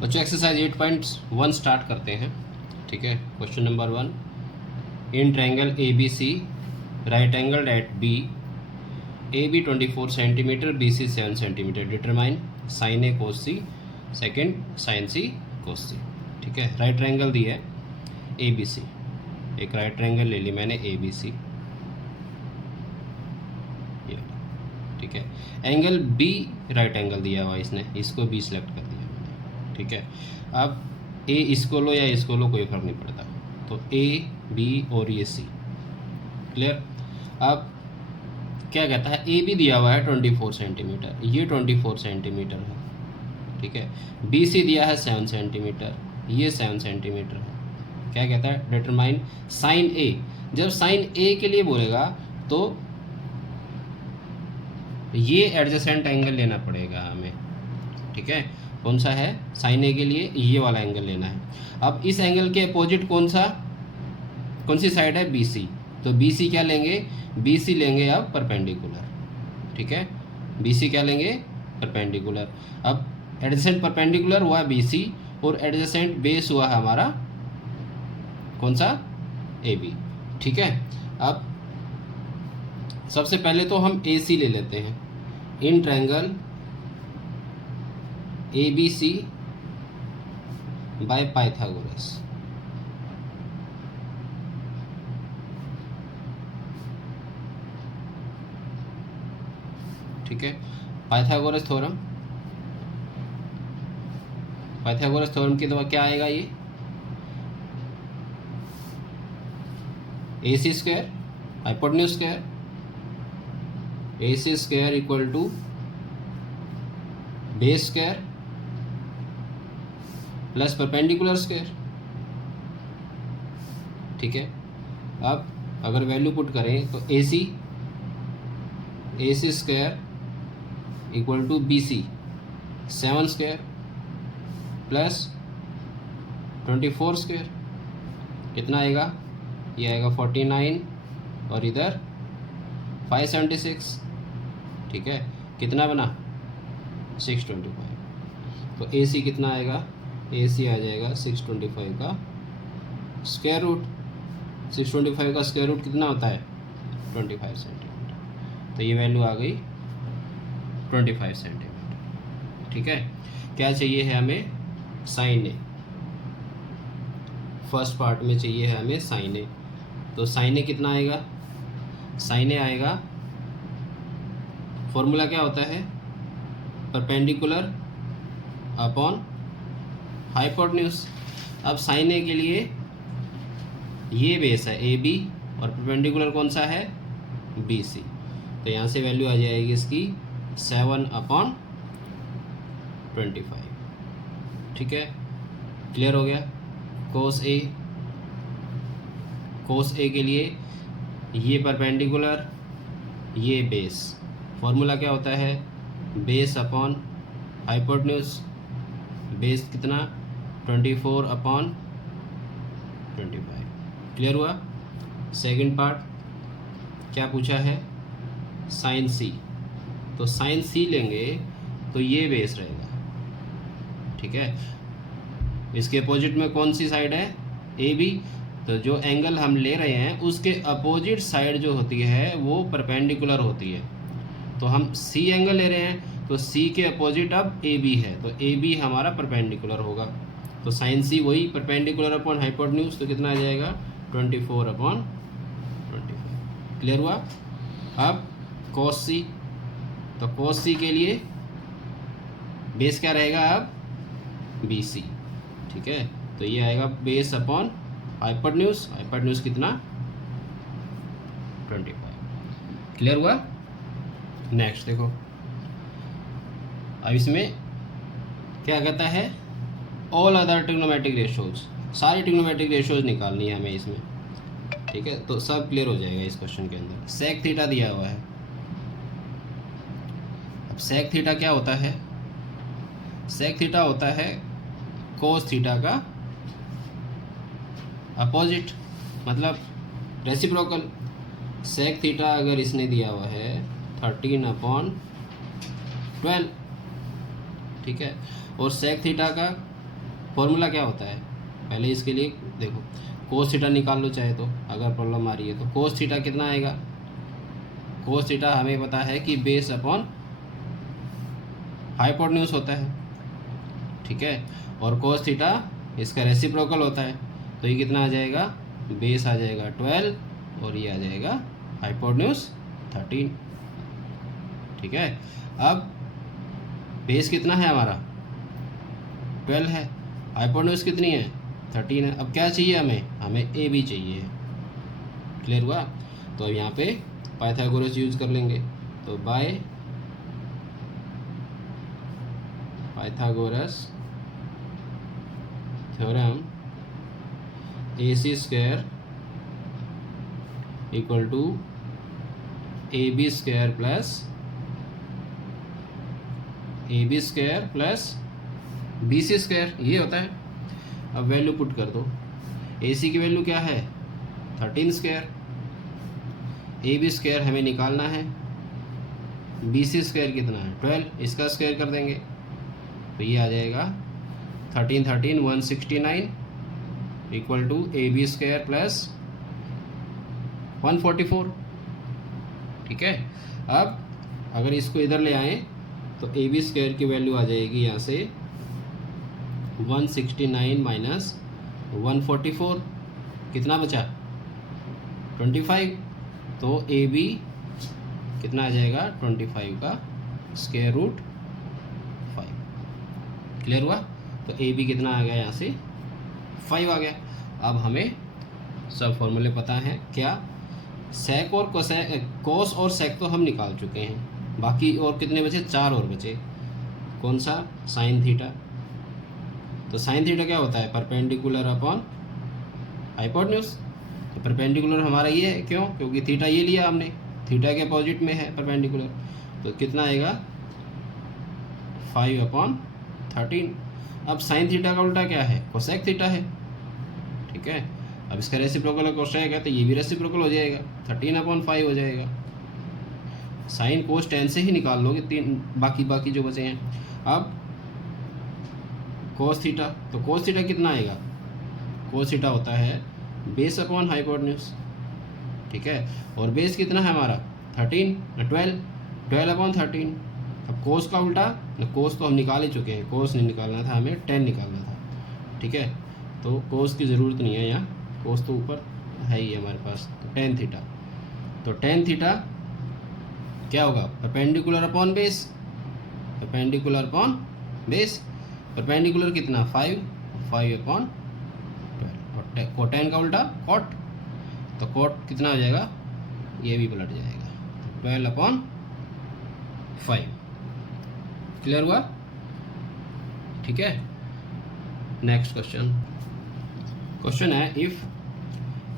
बच्चों exercise 8.1 start करते हैं। ठीक है, question number 1, in triangle A B C right angle at B, A B 24 centimetre, B C 7 centimetre, determine sine A cos C, second sine C cos C. ठीक है, right triangle दिया है ए B सी, एक right triangle ले ली मैंने ए B सी। ठीक है, angle B right angle दिया हुआ इसने, इसको बी सिलेक्ट कर दिया मैंने। ठीक है, अब ए इसको लो या इसको लो कोई फर्क नहीं पड़ता, तो ए बी और ये सी। क्लियर। अब क्या कहता है, ए बी दिया हुआ है 24 सेंटीमीटर, ये 24 सेंटीमीटर है। ठीक है, बी सी दिया है 7 सेंटीमीटर, ये 7 सेंटीमीटर है। क्या कहता है, डिटरमाइन साइन ए। जब साइन ए के लिए बोलेगा तो ये एडजेसेंट एंगल लेना पड़ेगा हमें। ठीक है, कौन सा है, साइन ए के लिए ये वाला एंगल लेना है। अब इस एंगल के अपोजिट कौन सी साइड है, बी सी, तो बी सी क्या लेंगे, बी सी लेंगे अब परपेंडिकुलर। ठीक है, बी सी क्या लेंगे, परपेंडिकुलर। अब एडजेसेंट परपेंडिकुलर हुआ बी सी और एडजेसेंट बेस हुआ हमारा कौन सा, ए बी। ठीक है, अब सबसे पहले तो हम ए सी ले लेते हैं, in triangle A B C by Pythagoras. ठीक है, पाइथागोरस थ्योरम, पाइथागोरस थ्योरम की दवा क्या आएगा, ये A C square hypotenuse square, A C square equal to base square plus perpendicular square. ठीक है, अब अगर वैल्यू पुट करें तो A C square equal to B C 7 square plus 24 square, कितना आएगा, ये आएगा 49 और इधर 576। ठीक है, कितना बना, 625। तो ए सी कितना आएगा, ए सी आ जाएगा 625 का स्क्वायर रूट। 625 का स्क्वायर रूट कितना होता है, 25 सेंटीमीटर। तो ये वैल्यू आ गई 25 सेंटीमीटर। ठीक है, क्या चाहिए है हमें, साइन ए। फर्स्ट पार्ट में चाहिए है हमें साइन ए, तो साइन ए कितना आएगा, साइन ए आएगा, फॉर्मूला क्या होता है, परपेंडिकुलर अपॉन हाइपोटेन्यूज। अब साइन ए के लिए ये बेस है ए बी और परपेंडिकुलर कौन सा है, बी सी, तो यहाँ से वैल्यू आ जाएगी इसकी 7/25। ठीक है, क्लियर हो गया। कोस ए के लिए ये परपेंडिकुलर, ये बेस, फॉर्मूला क्या होता है, बेस अपॉन हाइपोटेन्यूज। बेस कितना, 24/25। क्लियर हुआ। सेकंड पार्ट क्या पूछा है, साइन सी, तो साइन सी लेंगे तो ये बेस रहेगा। ठीक है, इसके अपोजिट में कौन सी साइड है, ए बी, तो जो एंगल हम ले रहे हैं उसके अपोजिट साइड जो होती है वो परपेंडिकुलर होती है। तो हम सी एंगल ले रहे हैं तो सी के अपोजिट अब ए बी है, तो ए बी हमारा परपेंडिकुलर होगा, तो साइन सी वही परपेंडिकुलर अपॉन हाइपोटेन्यूज, तो कितना आ जाएगा 24/25। क्लियर हुआ। अब कॉस सी, तो कॉस सी के लिए बेस क्या रहेगा, अब बी सी। ठीक है, तो ये आएगा बेस अपॉन हाइपोटेन्यूज, हाइपोटेन्यूज कितना 25। क्लियर हुआ। नेक्स्ट देखो, अब इसमें क्या कहता है, ऑल अदर ट्रिग्नोमेट्रिक रेशियोज, सारी ट्रिग्नोमेट्रिक रेशियोज निकालनी है हमें इसमें। ठीक है, तो सब क्लियर हो जाएगा इस क्वेश्चन के अंदर। सेक थीटा दिया हुआ है, अब सेक थीटा क्या होता है, सेक थीटा होता है कोस थीटा का अपोजिट, मतलब रेसिप्रोकल। सेक थीटा अगर इसने दिया हुआ है 13/12, ठीक है, और सेक थीटा का फॉर्मूला क्या होता है, पहले इसके लिए देखो, कोस थीटा निकाल लो चाहे तो, अगर प्रॉब्लम आ रही है तो। कोस थीटा कितना आएगा, कोस थीटा हमें पता है कि बेस अपॉन हाइपोटेन्यूज होता है, ठीक है, और कोस थीटा इसका रेसिप्रोकल होता है, तो ये कितना आ जाएगा, बेस आ जाएगा 12 और ये आ जाएगा हाइपोटेन्यूज 13, ठीक है। अब बेस कितना है हमारा 12 है, हाइपोटेन्यूज कितनी है 13 है। अब क्या चाहिए हमें, हमें ए बी चाहिए, क्लियर हुआ। तो अब यहाँ पे पाइथागोरस यूज कर लेंगे, तो by Pythagoras theorem A C square equal to A B square plus A B square plus B C square, ये होता है। अब वैल्यू पुट कर दो, ए सी की वैल्यू क्या है 13 स्क्वायर, ए बी स्क्वायर हमें निकालना है, बी सी स्क्वायर कितना है 12, इसका स्क्वायर कर देंगे तो ये आ जाएगा 13 13 169 equal to A B square plus 144, ठीक है। अब अगर इसको इधर ले आएँ तो ए बी स्क्वायर की वैल्यू आ जाएगी यहाँ से 169 माइनस 144, कितना बचा 25, तो ए बी कितना आ जाएगा 25 का स्क्वायर रूट 5, क्लियर हुआ। तो ए बी कितना आ गया यहाँ से 5 आ गया। अब हमें सब फॉर्मूले पता हैं, क्या सेक और कोस और सेक तो हम निकाल चुके हैं, बाकी और कितने बचे 4 और बचे, कौन सा साइन थीटा। तो साइन थीटा क्या होता है परपेंडिकुलर अपॉन हाइपोटेन्यूज, तो परपेंडिकुलर हमारा ये है, क्यों, क्योंकि थीटा ये लिया हमने, थीटा के अपोजिट में है परपेंडिकुलर, तो कितना आएगा 5/13। अब साइन थीटा का उल्टा क्या है कोसेक थीटा है, ठीक है। अब इसका रेसिप्रोकल कोसेक है तो ये भी रेसिप्रोकल हो जाएगा, 13/5 हो जाएगा। साइन कोस टेन से ही निकाल लोगे, तीन बाकी जो बचे हैं। अब कोस थीटा, तो कोस थीटा कितना आएगा, कोस थीटा होता है बेस अपॉन हाइपोटेन्यूज, ठीक है, और बेस कितना है हमारा 13 12/13। अब कोस का उल्टा, कोस तो हम निकाल ही चुके हैं, कोस नहीं निकालना था हमें, टेन निकालना था, ठीक है। तो कोस की ज़रूरत नहीं है यहाँ, कोस तो ऊपर है ही हमारे पास। तो टेन थीटा, तो टेन थीटा क्या होगा perpendicular upon base, perpendicular upon base, perpendicular कितना 5/12 और कोटेन का उल्टा कॉट, तो कॉट कितना हो जाएगा, ये भी पलट जाएगा 12/5, क्लियर हुआ, ठीक है। नेक्स्ट क्वेश्चन है, if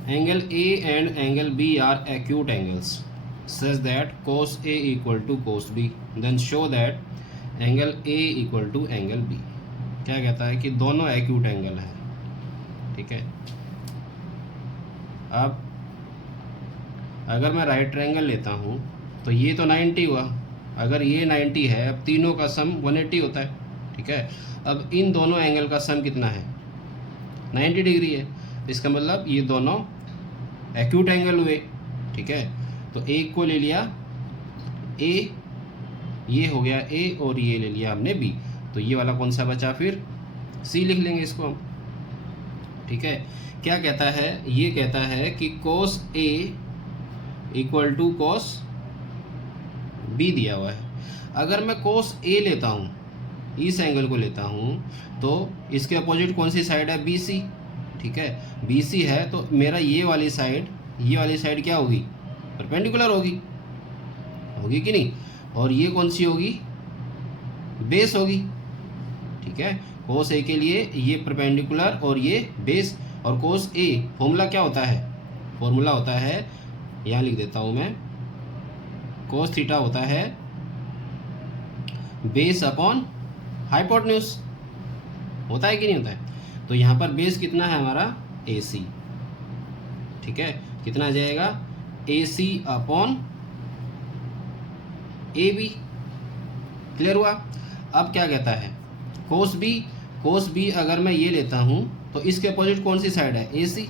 angle A and angle B are acute angles such that cos A equal to cos B, then show that angle A equal to angle B। क्या कहता है कि दोनों एक्यूट एंगल है, ठीक है। अब अगर मैं राइट ट्रायंगल लेता हूँ तो ये तो 90 हुआ, अगर ये 90 है, अब तीनों का सम 180 होता है, ठीक है। अब इन दोनों एंगल का सम कितना है 90 डिग्री है, इसका मतलब ये दोनों एक्यूट एंगल हुए, ठीक है। तो एक को ले लिया ए, ये हो गया ए, और ये ले लिया हमने बी, तो ये वाला कौन सा बचा, फिर सी लिख लेंगे इसको हम, ठीक है। क्या कहता है, ये कहता है कि cos A equal to cos B दिया हुआ है। अगर मैं cos A लेता हूँ, इस एंगल को लेता हूँ, तो इसके अपोजिट कौन सी साइड है BC, ठीक है, BC है, तो मेरा ये वाली साइड क्या होगी परपेंडिकुलर होगी कि नहीं, और ये कौन सी होगी बेस होगी, ठीक है। cos A के लिए ये परपेंडिकुलर और ये बेस, और cos A फॉर्मूला क्या होता है, फॉर्मूला होता है, यहाँ लिख देता हूँ मैं, cos थीटा होता है बेस अपॉन हाइपोटेन्यूज, होता है कि नहीं होता है। तो यहाँ पर बेस कितना है हमारा AC, ठीक है, कितना आ जाएगा AC अपॉन AB, क्लियर हुआ। अब क्या कहता है cos कोस बी अगर मैं ये लेता हूँ तो इसके अपोजिट कौन सी साइड है, ए सी,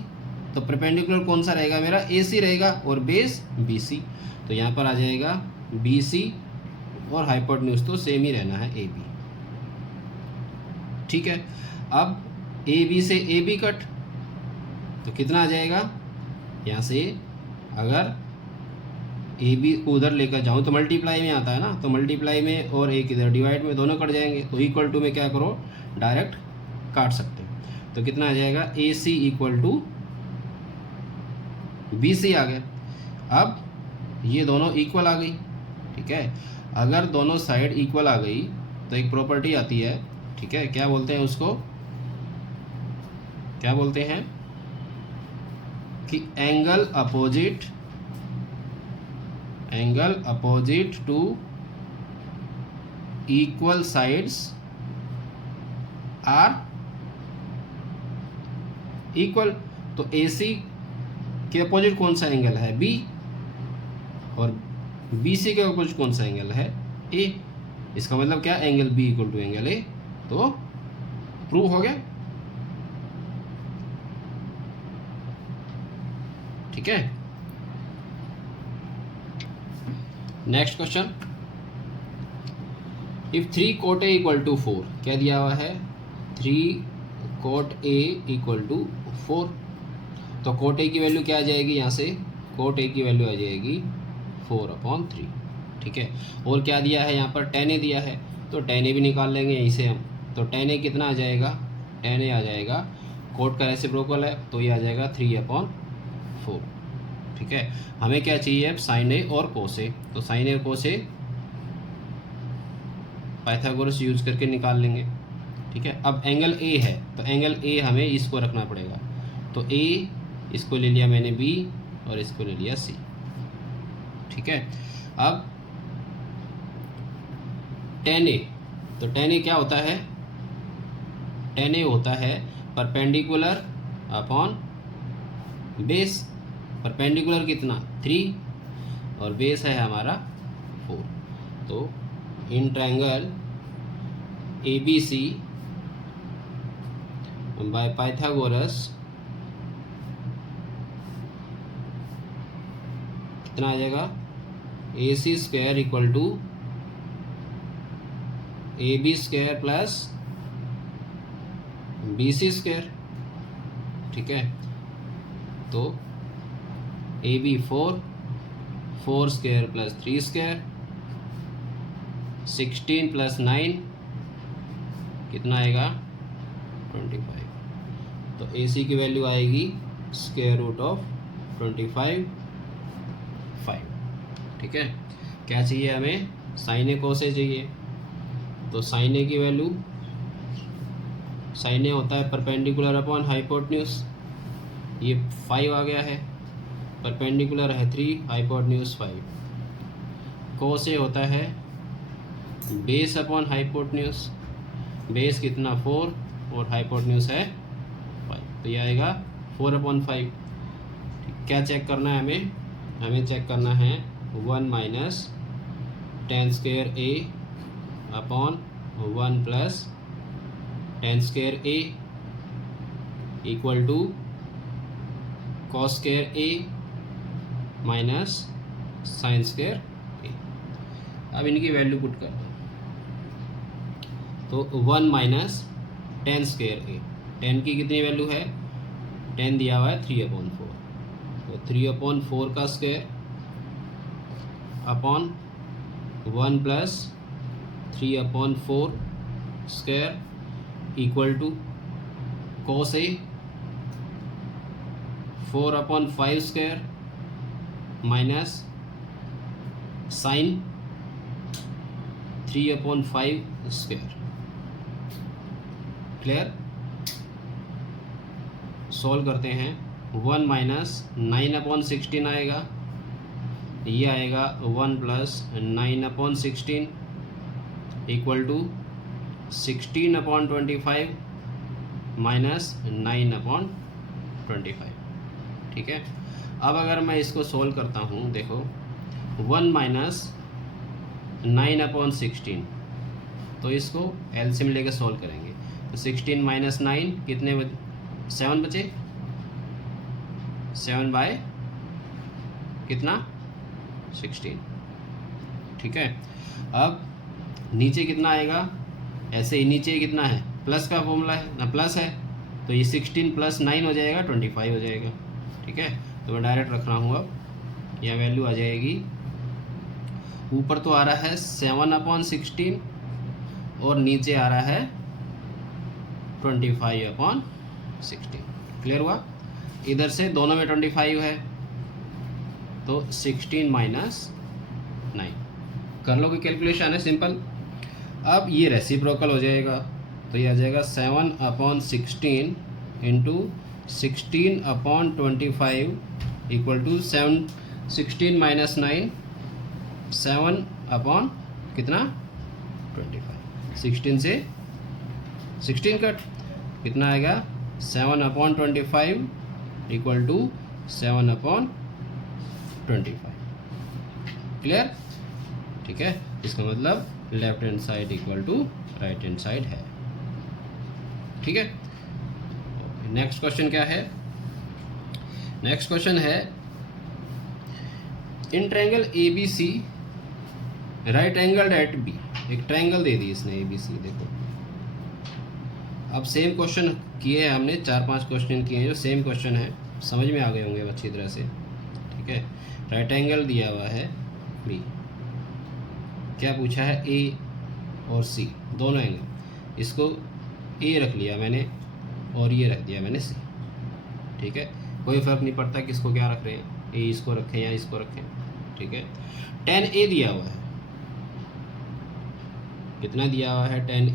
तो परपेंडिकुलर कौन सा रहेगा मेरा, ए सी रहेगा, और बेस बी सी, तो यहाँ पर आ जाएगा बी सी, और हाइपोटेन्यूज तो सेम ही रहना है ए बी। ठीक है, अब ए बी से ए बी कट, तो कितना आ जाएगा, यहाँ से अगर ए बी को उधर लेकर जाऊँ तो मल्टीप्लाई में आता है ना, तो मल्टीप्लाई में और एक इधर डिवाइड में, दोनों कट जाएंगे, तो इक्वल टू में क्या करो, डायरेक्ट काट सकते हो, तो कितना आ जाएगा, A C equal to B सी आ गया। अब ये दोनों इक्वल आ गई, ठीक है, अगर दोनों साइड इक्वल आ गई तो एक प्रॉपर्टी आती है, ठीक है, क्या बोलते हैं उसको, क्या बोलते हैं कि angle opposite to equal sides are equal, तो ए सी के अपोजिट कौन सा एंगल है, बी, और बी सी के अपोजिट कौन सा एंगल है, ए, इसका मतलब क्या, angle B equal to angle A, तो प्रूव हो गया। ठीक है, next question, if 3 cot A equal to 4, क्या दिया हुआ है, 3 cot A इक्वल टू 4, तो cot A की वैल्यू क्या आ जाएगी, यहाँ से cot A की वैल्यू आ जाएगी 4/3। ठीक है, और क्या दिया है यहाँ पर, tan A दिया है, तो tan A भी निकाल लेंगे यहीं से हम, तो tan A कितना आ जाएगा, tan A आ जाएगा, cot का रेसिप्रोकल है तो ये आ जाएगा 3/4। ठीक है, हमें क्या चाहिए अब, साइन ए और कोस ए, तो साइन ए और कोस ए पाइथागोरस यूज करके निकाल लेंगे। ठीक है, अब एंगल ए है तो एंगल ए हमें इसको रखना पड़ेगा, तो ए इसको ले लिया मैंने बी और इसको ले लिया सी। ठीक है, अब tan ए, तो tan ए क्या होता है, tan ए होता है परपेंडिकुलर अपॉन बेस, परपेंडिकुलर कितना 3 और बेस है हमारा 4, तो in triangle A B C by Pythagoras कितना आ जाएगा, A C square equal to A B square plus B C square. ठीक है, तो A B 4 square plus 3 square, 16 plus 9 कितना आएगा 25, तो ए सी की वैल्यू आएगी स्क्वायर रूट ऑफ 25 5। ठीक है, क्या चाहिए हमें, साइन ए कोस ए चाहिए, तो साइन ए की वैल्यू, साइन ए होता है परपेंडिकुलर अपॉन हाइपोटेन्यूज, ये 5 आ गया है, परपेंडिकुलर है 3, हाइपोटेन्यूज 5, कोस ए होता है बेस अपॉन हाइपोटेन्यूज, बेस कितना 4 और हाइपोटेन्यूज है 5, तो ये आएगा 4/5। क्या चेक करना है हमें, हमें चेक करना है 1 minus tan square A upon 1 plus tan square A equal to cos square A minus sine square A. अब इनकी वैल्यू पुट कर दो, तो 1 minus tan square A, tan की कितनी वैल्यू है, tan दिया हुआ है 3/4, तो 3/4 का square upon 1 plus 3/4 square equal to cos A 4/5 square minus sine 3/5 square. Clear, solve करते हैं, 1 माइनस 9/16 आएगा, ये आएगा 1 प्लस 9/16 इक्वल टू 16/25 माइनस 9/25। ठीक है, अब अगर मैं इसको सोल्व करता हूँ, देखो 1 माइनस 9/16, तो इसको एलसीएम लेके सोल्व करेंगे, तो 16 माइनस 9 कितने 7 बचे, 7 बाय कितना 16। ठीक है, अब नीचे कितना आएगा, ऐसे ही नीचे कितना है, प्लस का फॉर्मूला है ना, प्लस है तो ये 16 प्लस 9 हो जाएगा 25 हो जाएगा। ठीक है, तो मैं डायरेक्ट रख रहा हूँ, अब यह वैल्यू आ जाएगी, ऊपर तो आ रहा है 7/16 और नीचे आ रहा है 25/16। क्लियर हुआ, इधर से दोनों में 25 है तो 16 माइनस 9 कर लो, कि कैलकुलेशन है सिंपल। अब ये रेसिप्रोकल हो जाएगा तो ये आ जाएगा 7/16 into 16/25 equal to 16 minus 9 7 upon कितना 25, 16 से 16 कट कितना आएगा 7/25 इक्वल टू 7/25। क्लियर, ठीक है, इसका मतलब left hand side equal to right hand side है। ठीक है, नेक्स्ट क्वेश्चन क्या है, नेक्स्ट क्वेश्चन है in triangle A B C right angle at B, एक ट्रायंगल दे दी इसने ए बी सी। देखो अब सेम क्वेश्चन किए हैं हमने, 4-5 क्वेश्चन किए हैं जो सेम क्वेश्चन है, समझ में आ गए होंगे अच्छी तरह से। ठीक है, राइट एंगल दिया हुआ है बी, क्या पूछा है ए और सी दोनों एंगल, इसको ए रख लिया मैंने और ये रख दिया मैंने सी। ठीक है, कोई फ़र्क नहीं पड़ता किसको क्या रख रहे हैं, ए इसको रखें या इसको रखें। ठीक है, tan ए दिया हुआ है, कितना दिया हुआ है tan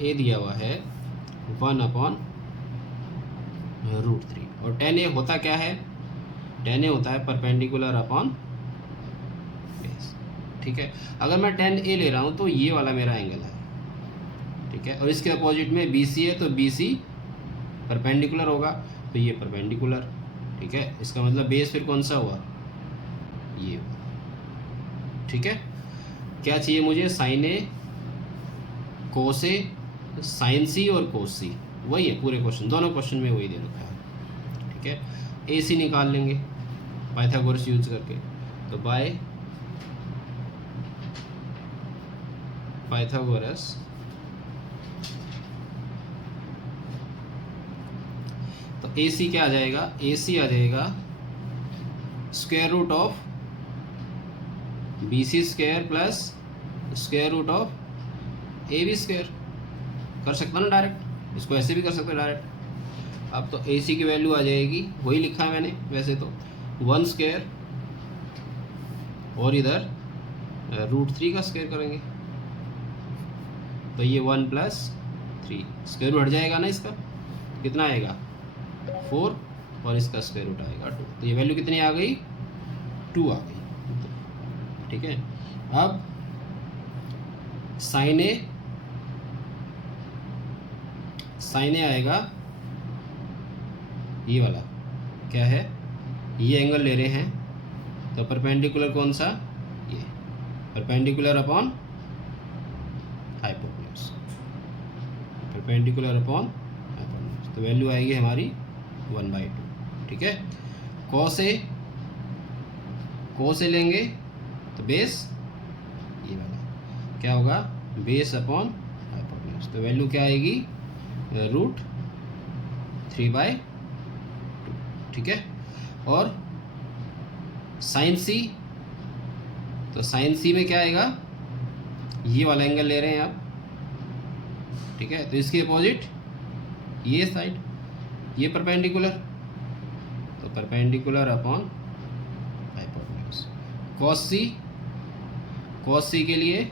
ए दिया हुआ है 1/√3 और tan ए होता क्या है, tan ए होता है परपेंडिकुलर अपॉन बेस। ठीक है, अगर मैं tan ए ले रहा हूँ तो ये वाला मेरा एंगल है। ठीक है, और इसके अपोजिट में BC है तो BC परपेंडिकुलर होगा तो ये परपेंडिकुलर। ठीक है, इसका मतलब बेस फिर कौन सा हुआ, ये हुआ। ठीक है, क्या चाहिए मुझे, sign A cos A sign सी और कोस सी, वही है पूरे क्वेश्चन, दोनों क्वेश्चन में वही दे रखा है। ठीक है, AC निकाल लेंगे पाइथागोरस यूज करके, तो बाय पाइथागोरस तो AC क्या आ जाएगा, AC आ जाएगा square root of BC square plus square root of AB square. कर सकता ना डायरेक्ट, इसको ऐसे भी कर सकते डायरेक्ट। अब तो AC की वैल्यू आ जाएगी, वही लिखा है मैंने वैसे तो 1 स्क्वायर और इधर √3 का स्क्वायर करेंगे तो ये 1 + 3 स्क्वायर रूट हट जाएगा ना, इसका कितना आएगा 4 और इसका स्क्वायर रूट आएगा 2, तो ये वैल्यू कितनी आ गई 2 आ गई। ठीक है, अब साइन ए आएगा, ये वाला क्या है, ये एंगल ले रहे हैं तो परपेंडिकुलर कौन सा, ये perpendicular upon hypotenuse, perpendicular upon hypotenuse, तो वैल्यू आएगी हमारी 1/2। ठीक है, कॉस ए लेंगे तो बेस ये वाला क्या होगा, बेस अपॉन हाइपोटेन्यूज, तो वैल्यू क्या आएगी √3/2। ठीक है, और साइन सी, तो साइन सी में क्या आएगा, ये वाला एंगल ले रहे हैं आप। ठीक है, तो इसके अपोजिट ये साइड, ये परपेंडिकुलर, तो परपेंडिकुलर अपॉन हाइपोटेन्यूज। कॉस सी के लिए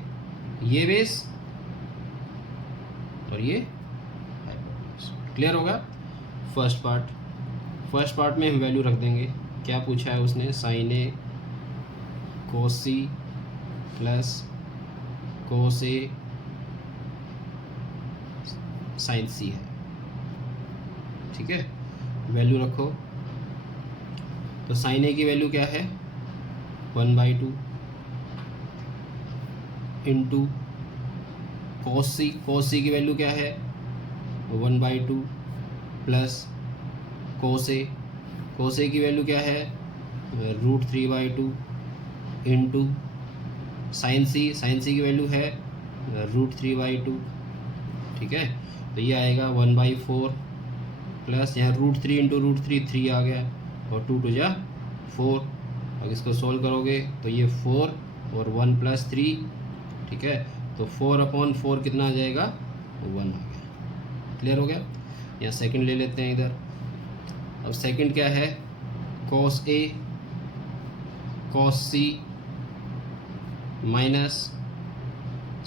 ये बेस और ये हाइपोटेन्यूज। क्लियर होगा, फर्स्ट पार्ट में हम वैल्यू रख देंगे, क्या पूछा है उसने, sign A cos C plus cos A sign सी है। ठीक है, वैल्यू रखो, तो साइन ए की वैल्यू क्या है 1/2 इंटू cos c की वैल्यू क्या है 1/2 प्लस cos a की वैल्यू क्या है √3/2 इंटू sin c की वैल्यू है √3/2। ठीक है, तो ये आएगा 1/4 प्लस यहाँ √3 इंटू √3 3 आ गया और 2 2 जा 4। अब इसको सोल्व करोगे तो ये 4 और 1 + 3। ठीक है, तो 4/4 कितना आ जाएगा 1 आ गया। क्लियर हो गया। यहाँ सेकंड ले लेते हैं इधर। अब सेकंड क्या है cos a cos c minus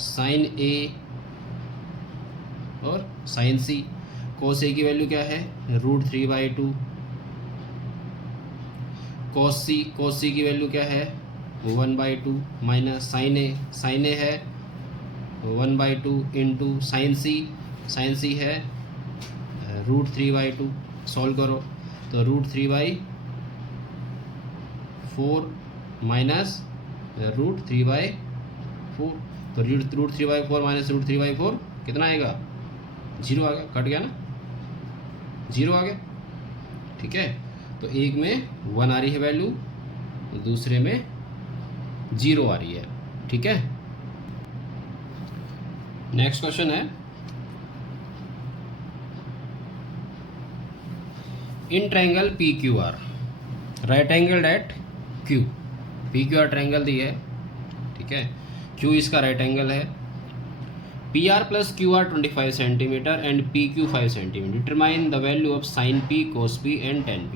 sin a और sin c। cos a की वैल्यू क्या है √3/2। cos c की वैल्यू क्या है 1/2 माइनस sin a है 1/2 इंटू sin c है √3/2। सॉल्व करो तो √3/4 माइनस √3/4, तो √3/4 माइनस √3/4 कितना आएगा 0 आ गया। कट गया ना, 0 आ गया। ठीक है, तो एक में 1 आ रही है वैल्यू, दूसरे में 0 आ रही है। ठीक है, नेक्स्ट क्वेश्चन है in triangle PQR right angle at Q। PQR triangle दी है। ठीक है, Q इसका राइट एंगल है। PR + QR 25 centimetre and PQ 5 centimetre. Determine the value of sin P cos P and tan P।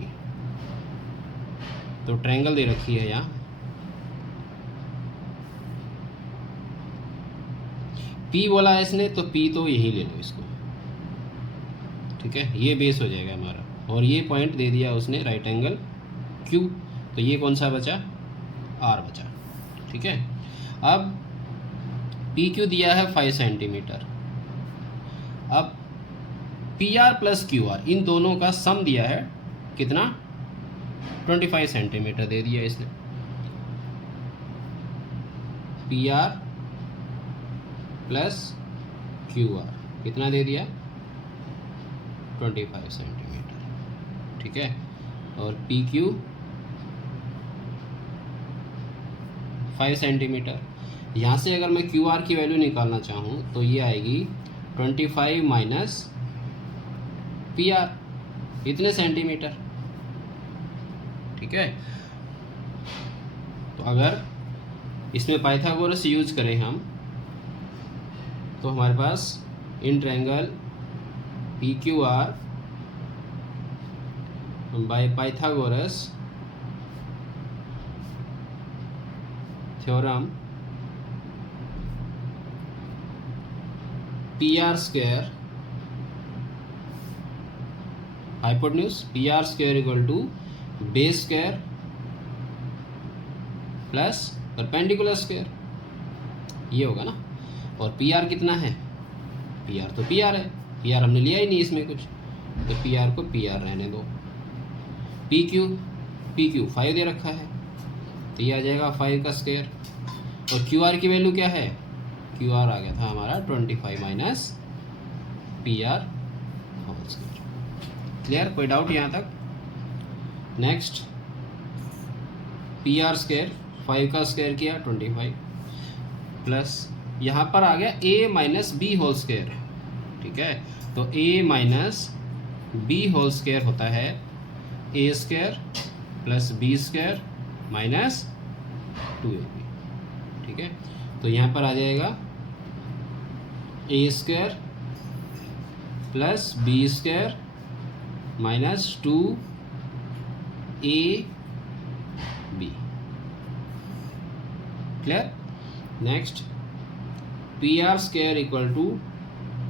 तो triangle दे रखी है यहाँ। P बोला है इसने, तो P तो यही ले लो इसको। ठीक है, ये बेस हो जाएगा हमारा। और ये पॉइंट दे दिया उसने राइट एंगल Q, तो ये कौन सा बचा R बचा। ठीक है, अब PQ दिया है 5 सेंटीमीटर। अब PR + QR इन दोनों का सम दिया है कितना 25 सेंटीमीटर दे दिया इसने। PR + QR कितना दे दिया 25 सेंटीमीटर। ठीक है, और PQ 5 सेंटीमीटर। यहाँ से अगर मैं QR की वैल्यू निकालना चाहूँ तो ये आएगी 25 माइनस PR इतने सेंटीमीटर। ठीक है, तो अगर इसमें पाइथागोरस यूज करें हम तो हमारे पास in triangle PQR by Pythagoras theorem PR² hypotenuse PR² = base square plus perpendicular square, ये होगा ना। और PR कितना है, PR तो PR है, PR हमने लिया ही नहीं इसमें कुछ, तो PR को PR रहने दो। PQ 5 दे रखा है, तो ये आ जाएगा 5 का स्क्वायर। और QR की वैल्यू क्या है, QR आ गया था हमारा 25 minus PR whole square. Clear, कोई डाउट यहाँ तक। नेक्स्ट PR² 5 का स्क्वायर किया 25 प्लस यहाँ पर आ गया A - B होल स्क्वायर। ठीक है, तो A - B होल स्क्वायर होता है A² + B² माइनस 2AB। ठीक है, तो यहाँ पर आ जाएगा A² + B² minus 2AB। Clear. Next PR² =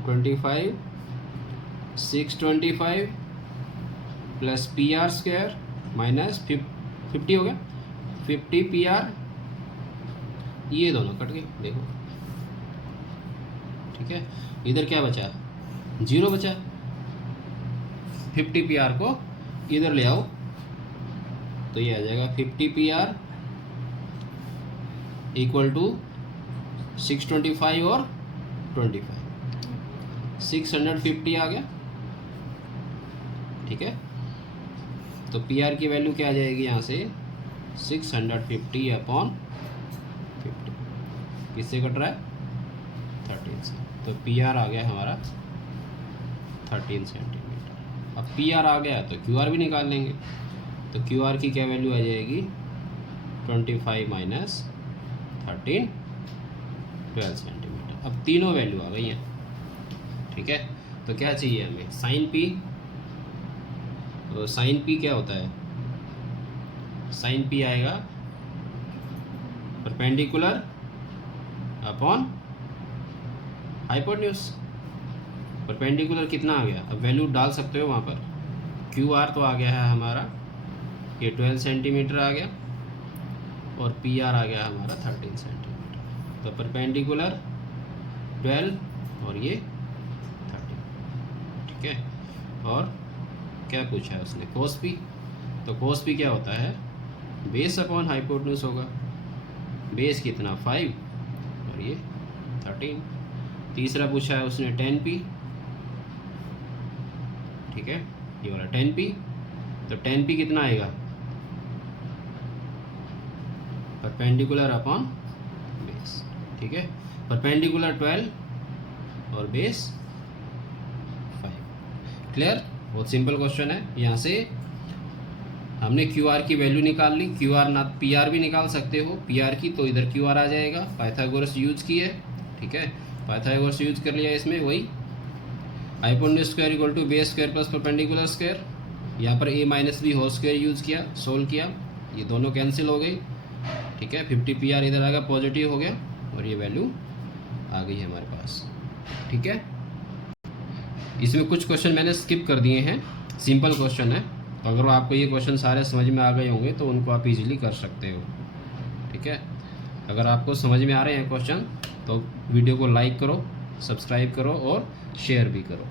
25 625 plus PR² minus 50 हो गया 50 PR, ये दोनों कट गए देखो। ठीक है, इधर क्या बचा 0 बचा। 50 PR को इधर ले आओ तो ये आ जाएगा 50 PR = 625 और 25 650 आ गया। ठीक है, तो पी आर की वैल्यू क्या आ जाएगी यहाँ से 650/50 किससे कट रहा है 13 से। तो पी आर आ गया हमारा 13 सेंटीमीटर। अब पी आर आ गया तो क्यू आर भी निकाल लेंगे। तो क्यू आर की क्या वैल्यू आ जाएगी 25 माइनस 13 12 सेंटीमीटर। अब तीनों वैल्यू आ गई हैं। ठीक है, तो क्या चाहिए हमें साइन पी। तो साइन पी क्या होता है, साइन पी आएगा परपेंडिकुलर अपॉन हाइपोटेन्यूज। परपेंडिकुलर कितना आ गया, अब वैल्यू डाल सकते हो वहाँ पर। क्यू आर तो आ गया है हमारा ये 12 सेंटीमीटर आ गया, और पी आर आ गया हमारा 13 सेंटीमीटर। तो परपेंडिकुलर 12 और ये 13। ठीक है, और क्या पूछा है उसने कोस पी। तो कोस पी क्या होता है बेस अपॉन हाइपोटेन्यूज होगा। बेस कितना 5 और ये 13। तीसरा पूछा है उसने टेन पी। ठीक है, ये वाला टेन पी। तो टेन पी कितना आएगा परपेंडिकुलर अपॉन बेस। ठीक है, परपेंडिकुलर 12 और बेस 5। क्लियर, बहुत सिंपल क्वेश्चन है। यहाँ से हमने क्यू आर की वैल्यू निकाल ली। क्यू आर ना पी आर भी निकाल सकते हो, पी आर की तो इधर क्यू आर आ जाएगा। पाइथागोरस यूज की है। ठीक है, पाइथागोरस यूज कर लिया इसमें, वही hypotenuse square equal to base square plus perpendicular square. यहाँ पर A minus B whole square use किया, सोल्व किया, ये दोनों कैंसिल हो गई। ठीक है, 50 पी आर इधर आ गया, पॉजिटिव हो गया, और ये वैल्यू आ गई है हमारे पास। ठीक है, इसमें कुछ क्वेश्चन मैंने स्किप कर दिए हैं, सिंपल क्वेश्चन है। तो अगर आपको ये क्वेश्चन सारे समझ में आ गए होंगे तो उनको आप इजीली कर सकते हो। ठीक है, अगर आपको समझ में आ रहे हैं क्वेश्चन तो वीडियो को लाइक करो, सब्सक्राइब करो और शेयर भी करो।